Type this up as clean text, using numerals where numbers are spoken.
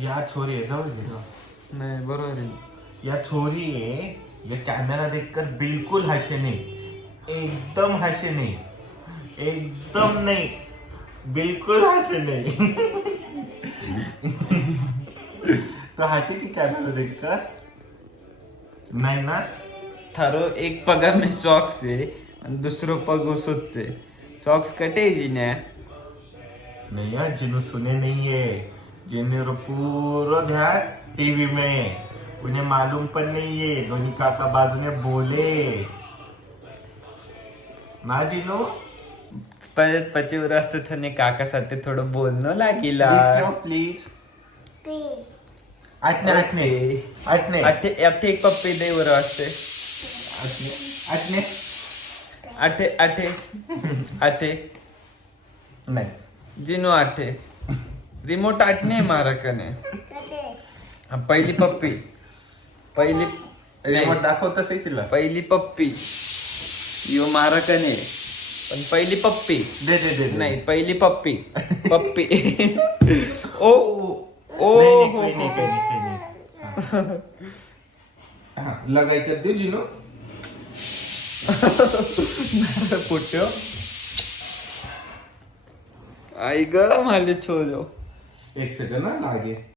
या छोरी है जाओ नहीं बरोबर है। या छोरी है, ये कैमरा देखकर बिल्कुल हंसे नहीं, एकदम हंसे नहीं, एकदम नहीं, बिल्कुल हंसे नहीं। तो हंसे की कैमरा देखकर नहीं ना। थारो एक पगा में सॉक्स है आणि दुसरो पग उसुच है। सॉक्स कटे जी ने नहीं यार, जिन्हों सुने नहीं है, जिन्हों पूरा ध्यान टीवी में, उन्हें मालूम पण नहीं है दोन्ही काका बाजू ने बोले ना जिनो। परत पचीवर असतं त्याने काका साथे थोडं बोलणं लागिला। प्लीज आठने आठने आठने आठे आठे एक पप्पी दे वर असते। आठने आठे आठे आठे नाही जिनो आठे रिमोट आठने मारा कने। हा, पहिली पप्पी पहिली रिमोट दाखवत असेल तिला। पहिली पप्पी यो मारा कने पण पहिली पप्पी दे दे दे दे। नाही पहिली पप्पी पप्पी ओ ओ नहीं, हो नहीं, नहीं, हो नहीं, नहीं, नहीं। हाँ, लगाई कर दो जिनो। पुट्यो आई ग माले छोलो एक सेकंड ना लागे।